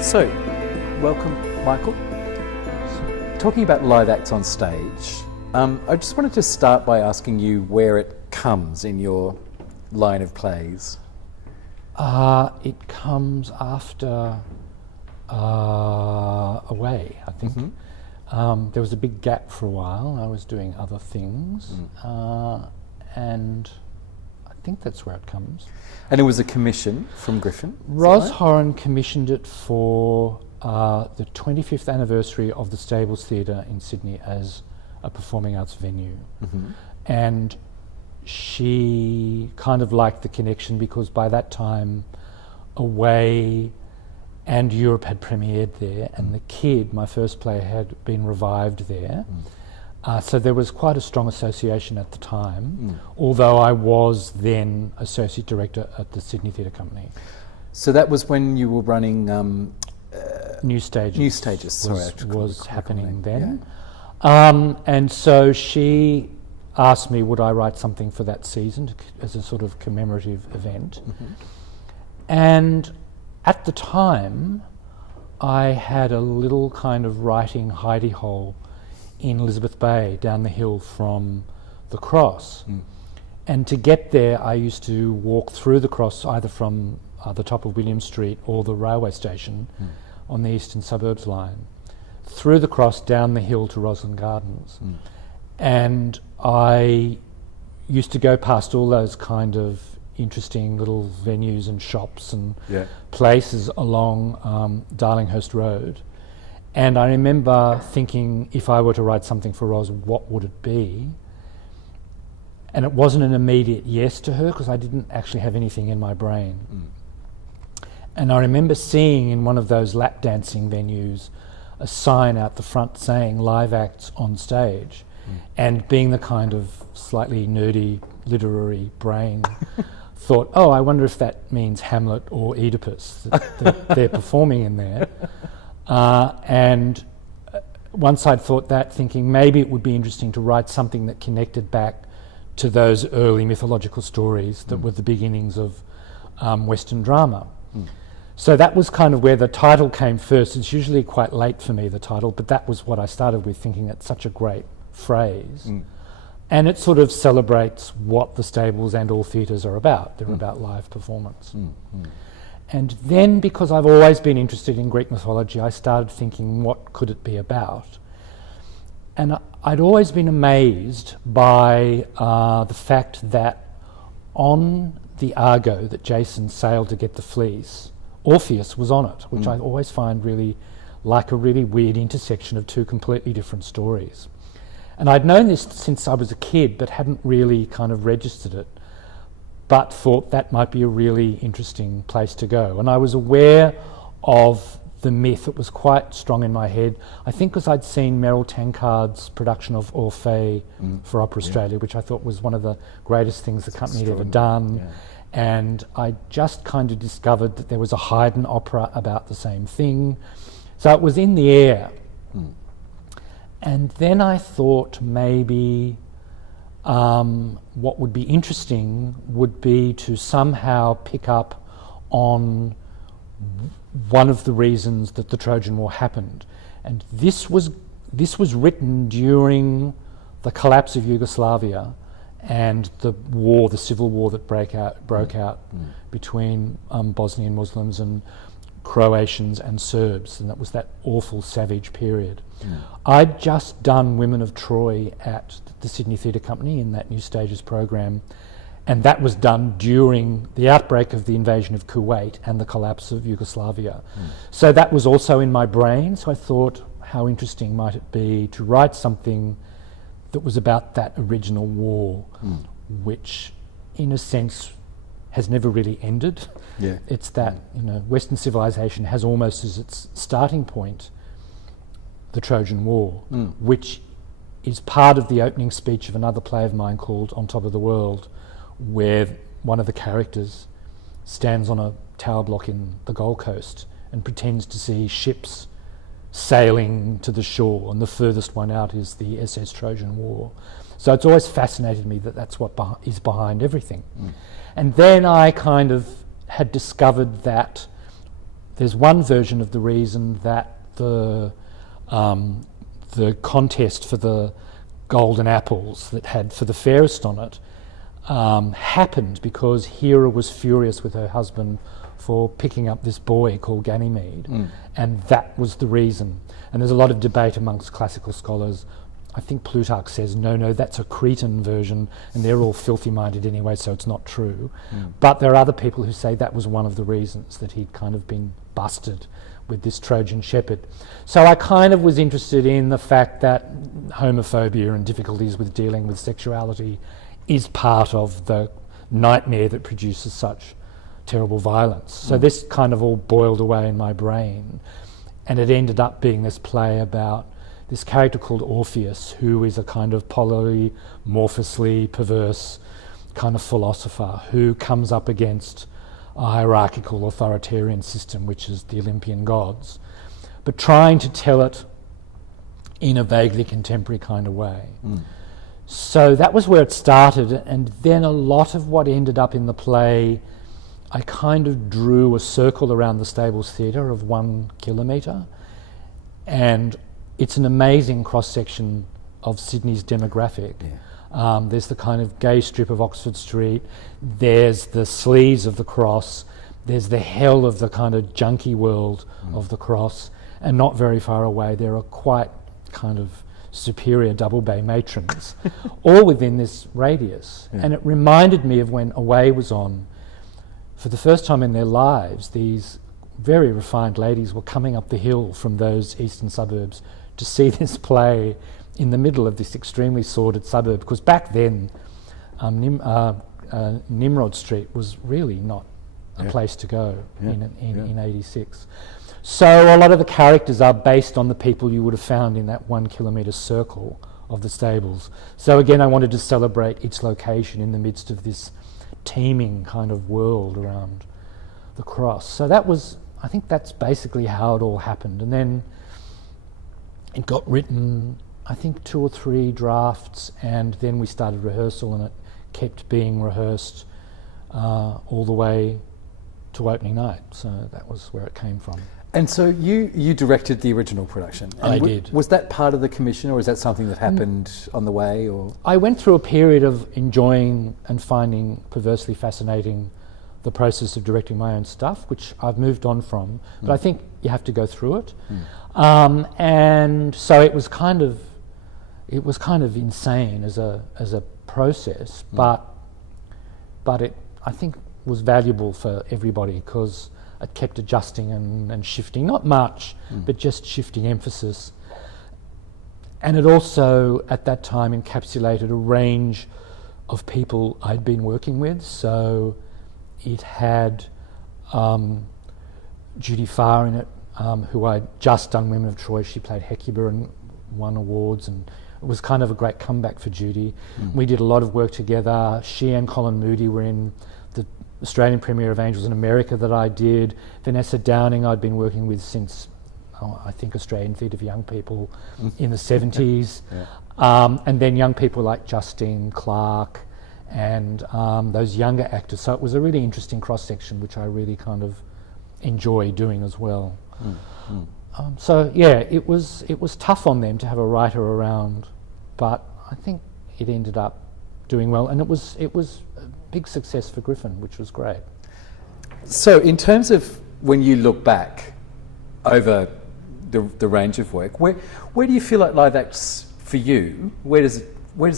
So, welcome, Michael. Talking about live acts on stage, I just wanted to start by asking you where it comes in your line of plays. It comes after Away, I think. Mm-hmm. There was a big gap for a while. I was doing other things, and I think that's where it comes. And it was a commission from Griffin? Ros Horan commissioned it for the 25th anniversary of the Stables Theatre in Sydney as a performing arts venue. Mm-hmm. And she kind of liked the connection because by that time Away and Europe had premiered there, and The Kid, my first play, had been revived there. So there was quite a strong association at the time, although I was then Associate Director at the Sydney Theatre Company. So that was when you were running... New Stages. New Stages, sorry. Was happening then. Yeah. And so she asked me would I write something for that season as a sort of commemorative event. Mm-hmm. And at the time, I had a little kind of writing hidey hole in Elizabeth Bay, down the hill from the Cross. And to get there, I used to walk through the Cross either from the top of William Street or the railway station on the eastern suburbs line, through the Cross, down the hill to Roslyn Gardens. And I used to go past all those kind of interesting little venues and shops and places along Darlinghurst Road. And I remember thinking, if I were to write something for Ros, what would it be? And it wasn't an immediate yes to her because I didn't actually have anything in my brain. And I remember seeing in one of those lap dancing venues a sign out the front saying live acts on stage, and being the kind of slightly nerdy literary brain thought, oh, I wonder if that means Hamlet or Oedipus that they're performing in there. And once I'd thought that, thinking maybe it would be interesting to write something that connected back to those early mythological stories that were the beginnings of Western drama. So that was kind of where the title came first. It's usually quite late for me, the title, but that was what I started with, thinking it's such a great phrase. And it sort of celebrates what the Stables and all theatres are about. They're about live performance. And then, because I've always been interested in Greek mythology, I started thinking, what could it be about? And I'd always been amazed by the fact that on the Argo that Jason sailed to get the fleece, Orpheus was on it, which I always find really like a really weird intersection of two completely different stories. And I'd known this since I was a kid, but hadn't really kind of registered it, but thought that might be a really interesting place to go. And I was aware of the myth. It was quite strong in my head. I think because I'd seen Meryl Tankard's production of Orphée for Opera Australia, which I thought was one of the greatest things the company had ever done. Yeah. And I just kind of discovered that there was a Haydn opera about the same thing. So it was in the air. And then I thought maybe what would be interesting would be to somehow pick up on one of the reasons that the Trojan War happened. And this was written during the collapse of Yugoslavia and the war, the civil war that broke out between Bosnian Muslims and Croatians and Serbs, and that was that awful savage period. I'd just done Women of Troy at the Sydney Theatre Company in that New Stages program, and that was done during the outbreak of the invasion of Kuwait and the collapse of Yugoslavia. So that was also in my brain, so I thought, how interesting might it be to write something that was about that original war, which in a sense has never really ended. It's that, Western civilization has almost as its starting point the Trojan War, which is part of the opening speech of another play of mine called On Top of the World, where one of the characters stands on a tower block in the Gold Coast and pretends to see ships sailing to the shore, and the furthest one out is the SS Trojan War. So it's always fascinated me that that's what is behind everything. And then I kind of had discovered that there's one version of the reason that the contest for the golden apples that had for the fairest on it happened because Hera was furious with her husband for picking up this boy called Ganymede, and that was the reason. And there's a lot of debate amongst classical scholars. I think Plutarch says, no, that's a Cretan version, and they're all filthy-minded anyway, so it's not true. But there are other people who say that was one of the reasons, that he'd kind of been busted with this Trojan shepherd. So I kind of was interested in the fact that homophobia and difficulties with dealing with sexuality is part of the nightmare that produces such terrible violence. So this kind of all boiled away in my brain, and it ended up being this play about this character called Orpheus, who is a kind of polymorphously perverse kind of philosopher who comes up against a hierarchical authoritarian system, which is the Olympian gods, but trying to tell it in a vaguely contemporary kind of way. So that was where it started, and then a lot of what ended up in the play, I kind of drew a circle around the Stables Theatre of 1 kilometre, and it's an amazing cross-section of Sydney's demographic. There's the kind of gay strip of Oxford Street, there's the sleaze of the Cross, there's the hell of the kind of junkie world of the Cross, and not very far away there are quite kind of superior double bay matrons, all within this radius. And it reminded me of when Away was on. For the first time in their lives, these very refined ladies were coming up the hill from those eastern suburbs to see this play in the middle of this extremely sordid suburb, because back then Nimrod Street was really not a place to go in 86. So a lot of the characters are based on the people you would have found in that 1 kilometre circle of the stables. So again, I wanted to celebrate its location in the midst of this teeming kind of world around the Cross. So that was, I think that's basically how it all happened. And then it got written, I think 2 or 3 drafts, and then we started rehearsal, and it kept being rehearsed all the way to opening night. So that was where it came from. And so you directed the original production. And I did. Was that part of the commission, or is that something that happened on the way? Or I went through a period of enjoying and finding perversely fascinating the process of directing my own stuff, which I've moved on from, but I think you have to go through it. And so it was kind of insane as a process, but it, I think, was valuable for everybody, because it kept adjusting and shifting, not much, but just shifting emphasis. And it also, at that time, encapsulated a range of people I'd been working with. So it had Judy Farr in it, who I'd just done Women of Troy. She played Hecuba and won awards, and it was kind of a great comeback for Judy. We did a lot of work together. She and Colin Moody were in the Australian premiere of Angels in America that I did. Vanessa Downing I'd been working with since, I think, Australian Theatre for Young People in the 70s. And then young people like Justine Clark and those younger actors. So it was a really interesting cross-section, which I really kind of enjoy doing as well. So yeah, it was tough on them to have a writer around, but I think it ended up doing well, and it was a big success for Griffin, which was great. So in terms of when you look back over the range of work, where do you feel like live acts for you? Where does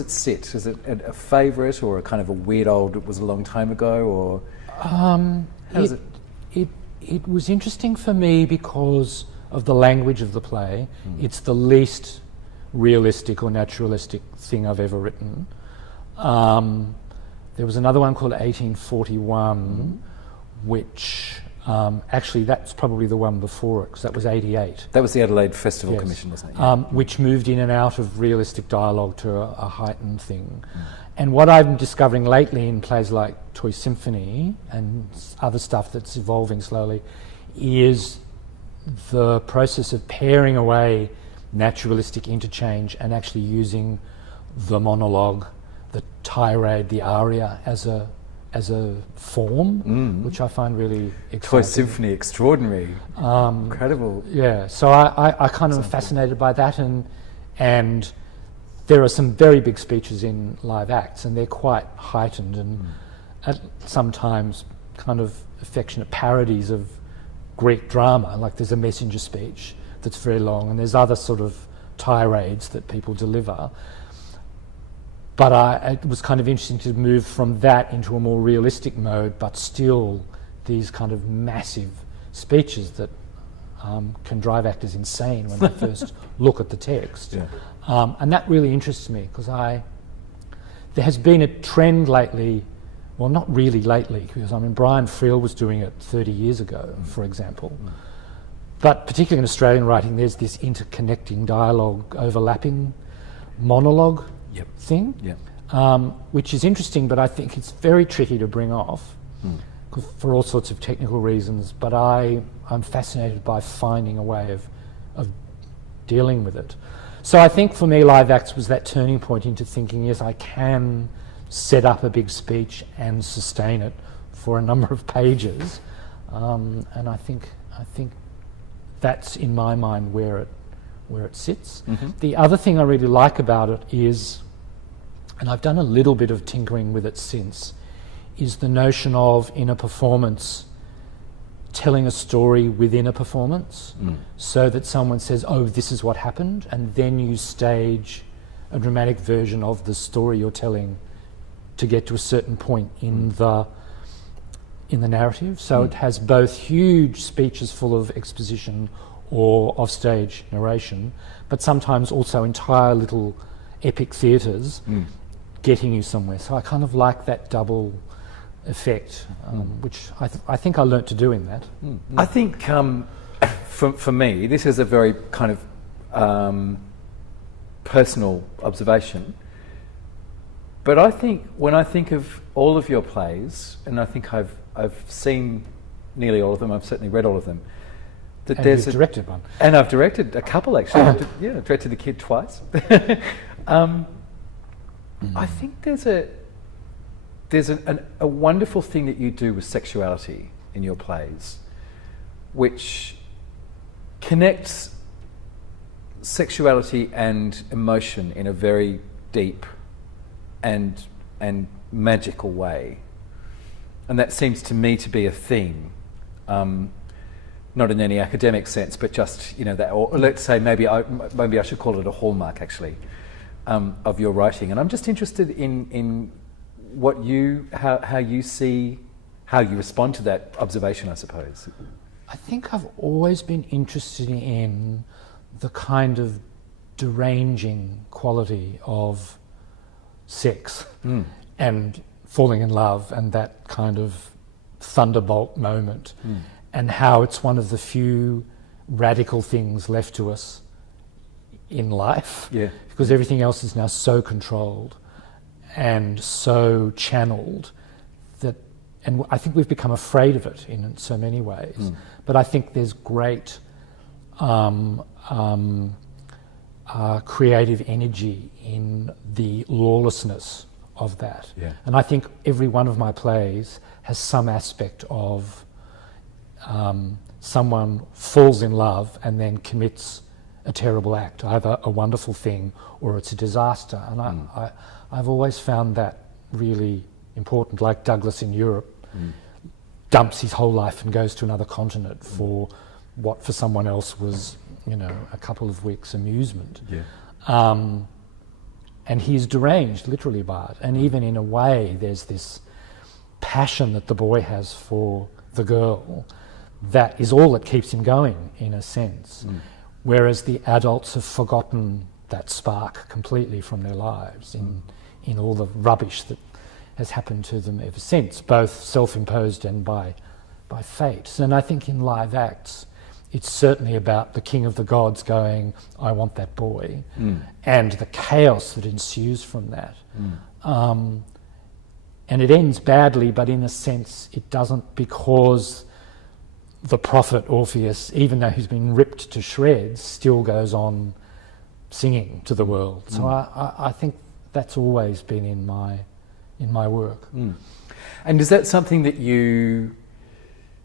it sit? Is it a favourite, or a kind of a weird old, it was a long time ago, or how is it? It was interesting for me because of the language of the play. It's the least realistic or naturalistic thing I've ever written. There was another one called 1841, which actually that's probably the one before it, because that was 88. That was the Adelaide Festival Commission, wasn't it? Which moved in and out of realistic dialogue to a heightened thing. And what I'm discovering lately in plays like Toy Symphony and other stuff that's evolving slowly is the process of paring away naturalistic interchange and actually using the monologue, the tirade, the aria as a as a form, which I find really exciting. Toy Symphony, extraordinary, incredible. Yeah, so I kind of am fascinated by that, and there are some very big speeches in live acts, and they're quite heightened and at sometimes kind of affectionate parodies of Greek drama. Like there's a messenger speech that's very long, and there's other sort of tirades that people deliver. But it was kind of interesting to move from that into a more realistic mode, but still these kind of massive speeches that can drive actors insane when they first look at the text. Yeah. And that really interests me, because there has been a trend lately, well, not really lately, because I mean Brian Friel was doing it 30 years ago, for example. But particularly in Australian writing, there's this interconnecting dialogue, overlapping monologue thing, which is interesting, but I think it's very tricky to bring off for all sorts of technical reasons. But I'm fascinated by finding a way of dealing with it. So I think for me, live acts was that turning point into thinking, yes, I can set up a big speech and sustain it for a number of pages, and I think that's in my mind where it sits. The other thing I really like about it is, and I've done a little bit of tinkering with it since, is the notion of, in a performance, telling a story within a performance, so that someone says, oh, this is what happened, and then you stage a dramatic version of the story you're telling to get to a certain point in the narrative. So it has both huge speeches full of exposition or offstage narration, but sometimes also entire little epic theatres getting you somewhere. So I kind of like that double effect, which I think I learnt to do in that. I think for me, this is a very kind of personal observation, but I think when I think of all of your plays, and I think I've seen nearly all of them, I've certainly read all of them, that And there's you've directed one. And I've directed a couple, actually. I directed The Kid twice. I think there's a wonderful thing that you do with sexuality in your plays, which connects sexuality and emotion in a very deep and magical way. And that seems to me to be a theme, not in any academic sense, but just, that, or let's say maybe I should call it a hallmark, actually, of your writing. And I'm just interested in what how you respond to that observation, I suppose. I think I've always been interested in the kind of deranging quality of sex and falling in love, and that kind of thunderbolt moment, and how it's one of the few radical things left to us in life, because everything else is now so controlled and so channeled that, and I think we've become afraid of it in so many ways. But I think there's great creative energy in the lawlessness of that. And I think every one of my plays has some aspect of someone falls in love and then commits a terrible act, either a wonderful thing or it's a disaster. And I've always found that really important, like Douglas in Europe dumps his whole life and goes to another continent for what for someone else was, a couple of weeks' amusement. And he's deranged literally by it. And even in a way, there's this passion that the boy has for the girl that is all that keeps him going, in a sense. Whereas the adults have forgotten that spark completely from their lives in all the rubbish that has happened to them ever since, both self-imposed and by fate. And I think in live acts, it's certainly about the king of the gods going, I want that boy, and the chaos that ensues from that. And it ends badly, but in a sense it doesn't, because the prophet Orpheus, even though he's been ripped to shreds, still goes on singing to the world. So I think that's always been in in my work. And is that something that you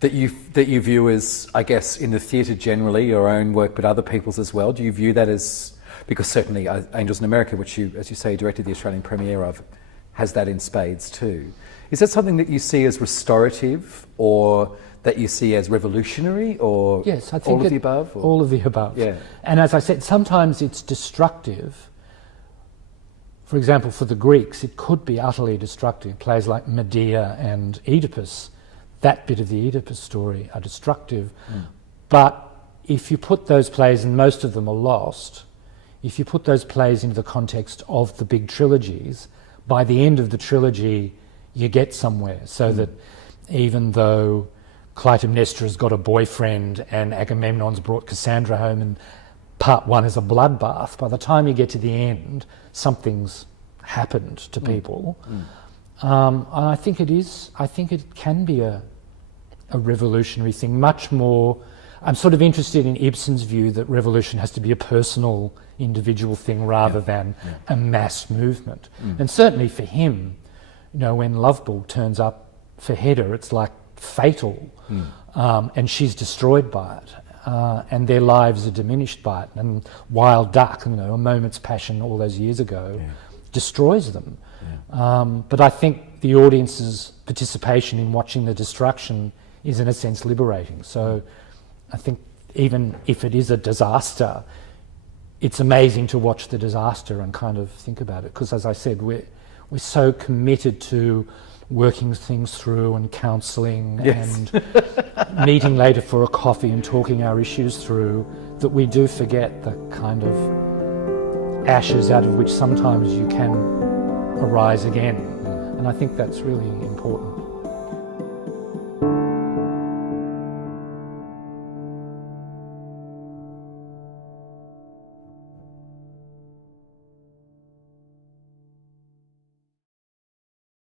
view as, I guess, in the theatre generally, your own work, but other people's as well? Do you view that as, because certainly Angels in America, which you, as you say, directed the Australian premiere of, has that in spades too. Is that something that you see as restorative, or that you see as revolutionary, or yes, I think all of the above? Or? All of the above. Yeah. And as I said, sometimes it's destructive. For example, for the Greeks, it could be utterly destructive. Plays like Medea and Oedipus, that bit of the Oedipus story, are destructive. But if you put those plays, and most of them are lost, if you put those plays into the context of the big trilogies, by the end of the trilogy, you get somewhere. So that even though Clytemnestra's got a boyfriend and Agamemnon's brought Cassandra home and part one is a bloodbath, by the time you get to the end, something's happened to people. And I think it can be a revolutionary thing, much more. I'm sort of interested in Ibsen's view that revolution has to be a personal, individual thing rather than a mass movement. And certainly for him, you know, when Loveball turns up for Hedda, it's like fatal, and she's destroyed by it. And their lives are diminished by it. And Wild Duck, you know, A Moment's Passion all those years ago, destroys them. But I think the audience's participation in watching the destruction is in a sense liberating. So I think even if it is a disaster, it's amazing to watch the disaster and kind of think about it. Because as I said, we're so committed to working things through and counselling and meeting later for a coffee and talking our issues through, that we do forget the kind of ashes out of which sometimes you can arise again. And I think that's really important.